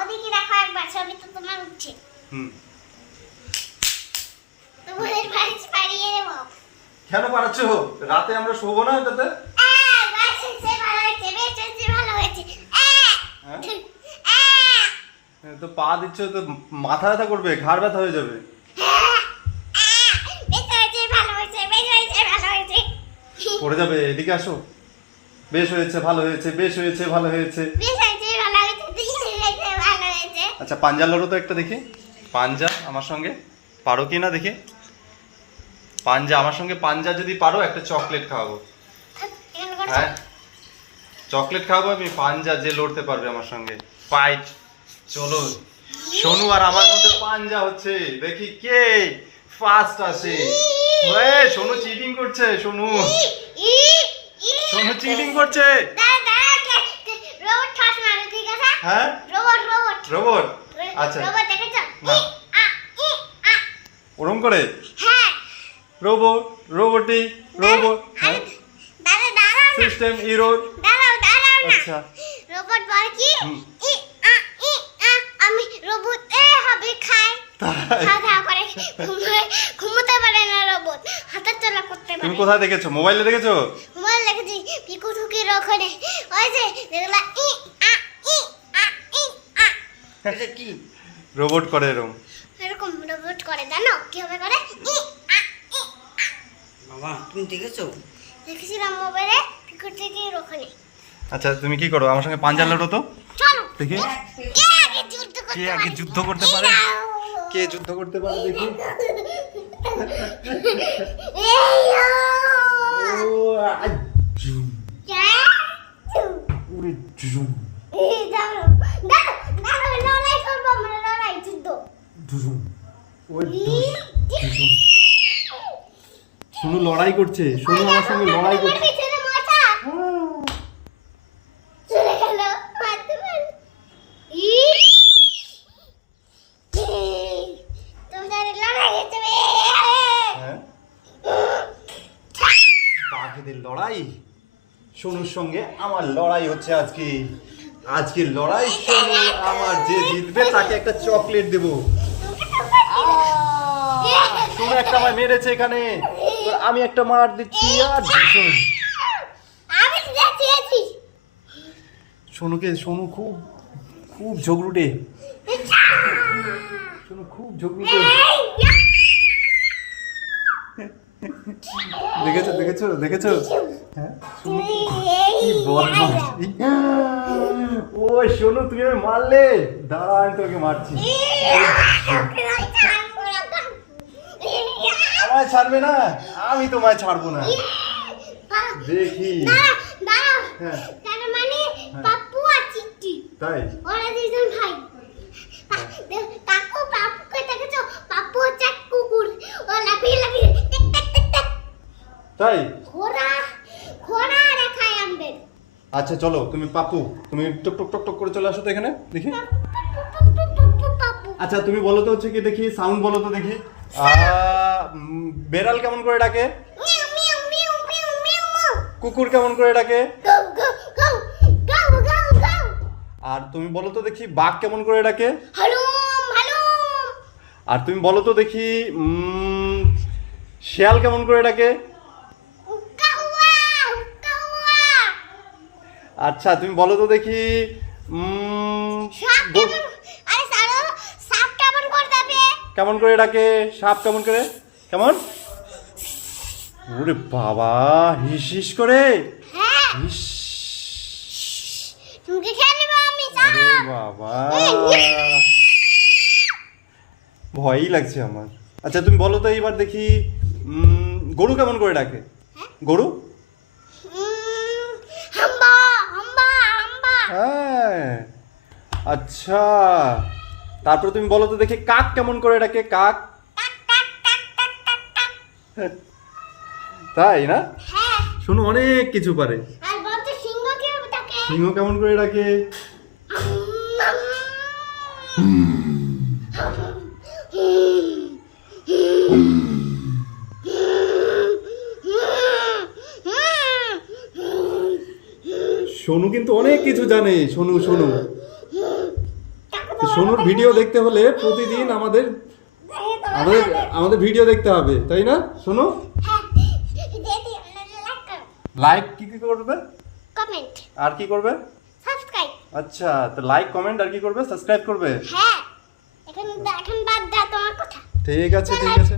ওদিকে রাখো একবার, ছবি তো তোমার উঠছে। তোমাদের বাড়ি পাড়িয়ে দেব। কেন পারাচ্ছো? রাতে আমরা শোবো না এটাতে? তো পা দিচ্ছ তো মাথা ব্যথা করবে, ঘাড় ব্যথা হয়ে যাবে। পড়ে যাবে। এদিকে আসো। বেশ হয়েছে, ভালো হয়েছে, বেশ হয়েছে, ভালো হয়েছে। আচ্ছা পাঞ্জা লড়ো তো একটা দেখি। পাঞ্জা আমার সঙ্গে পারো কি না দেখি। পাঞ্জা আমার সঙ্গে, পাঞ্জা যদি পারো একটা চকলেট খাওয়াবো। হ্যাঁ চকলেট খাওয়াবো আমি, পাঞ্জা যে লড়তে পারবে আমার সঙ্গে। ফাইট। চলো সোনু আর আমার মধ্যে পাঞ্জা হচ্ছে, দেখি কে ফার্স্ট আসে। সোনু চিটিং করছে, সোনু সোনু চিটিং করছে। হ্যাঁ রোবট। আচ্ছা ওরম করে রোবট, রোবটি, রোবট সিস্টেম ইরোর। আচ্ছা রোবট বল কি আমি রোবট হবে খায়, খাওয়া করে ঘুমোতে পারে না রোবট, হাঁটাচলা করতে পারে। তুমি কোথায় দেখেছো? মোবাইলে দেখেছো? মোবাইল দেখেছি পিকু ঠুকির ওখানে, ওই যে দেখলা এটা কি রোবট করে এরকম রোবট করে, জানো কিভাবে করে? বাবা তুমি দেখেছো? দেখেছিলাম মোবাইলে পিকু ঠুকির ওখানে। আচ্ছা তুমি কি করো আমার সঙ্গে পাঞ্জা লড়ো তো চলো দেখি কে আগে যুদ্ধ করতে পারে, কে যুদ্ধ করতে পারে দেখি। সোনু লড়াই করছে, সোনু আমার সঙ্গে লড়াই করছে। বাঘেদের লড়াই, সোনুর সঙ্গে আমার লড়াই হচ্ছে আজকে। আজকের লড়াই সোনু আমার, যে জিতবে তাকে একটা চকলেট দেব। সোনু একটা আমায় মেরেছে এখানে, আমি একটা মার দিচ্ছি। আর সোনুকে, সোনু খুব খুব ঝগড়ুটে, সোনু খুব ঝগড়ুটে। দেখেছো দেখেছো দেখেছো? হ্যাঁ কি বদমাশ। ও সোনু তুমি আমায় মারলে, দাঁড়া আমি তোকে মারছি। আমায় ছাড়বে না, আমি তোমায় ছাড়বো না। দেখি হ্যাঁ পাপ্পু আর চিট্টি, তাই ওরা দুজন ভাই। কাকু পাপ্পুকে দেখেছো? পাপ্পু হচ্ছে এক কুকুর, ও লাফিয়ে লাফিয়ে টিক টিক টিক টিক। তাই ঘোড়া ঘোড়া দেখায় আমাদের। আচ্ছা চলো তুমি পাপ্পু, তুমি টক টক টক টক করে চলে আসো তো এখানে দেখি। পাপ্পু আচ্ছা তুমি বলো তো হচ্ছে কি দেখি, সাউন্ড বলো তো দেখি। বেড়াল কেমন করে ডাকে? Mu mu mu mu mu mu. কুকুর কেমন করে ডাকে? গো গো গো গো গো গো। আর তুমি বলো তো দেখি বাঘ কেমন করে ডাকে? হালুম হালুম। আর তুমি বলো তো দেখি শিয়াল কেমন করে ডাকে? কাউয়া কাউয়া। আচ্ছা তুমি বলো তো দেখি সাপ কেমন, আরে সারো সাপ কেমন করে যাবে? কেমন করে ডাকে? সাপ কেমন করে? কেমন? ওরে বাবা, হিস হিস করে। হ্যাঁ হিস। তুমি খেয়ে নিবা আমি আরে বাবা, ভয়ই লাগছে আমার। আচ্ছা তুমি বলো তো এইবার দেখি গরু কেমন করে ডাকে? গরু? হাম্বা হাম্বা হাম্বা। হ্যাঁ আচ্ছা, তারপর তুমি বলো তো দেখি কাক কেমন করে ডাকে? কাক? তাই না? হ্যাঁ শোনো অনেক কিছু পারে। আর বলতো সিংহ কিভাবে থাকে? সিংহ কেমন করে ডাকে? সোনু কিন্তু অনেক কিছু জানে। সোনু সোনু তো সোনুর ভিডিও দেখতে হলে প্রতিদিন আমাদের আমাদের আমাদের ভিডিও দেখতে হবে, তাই না সোনু? হ্যাঁ, যদি আপনারা লাইক করুন, লাইক কি কি করবে কমেন্ট, আর কি করবে? সাবস্ক্রাইব। আচ্ছা, তো লাইক কমেন্ট আর কি করবে? সাবস্ক্রাইব করবে। হ্যাঁ, এখন বাদ দাও তোমার কথা। ঠিক আছে, ঠিক আছে।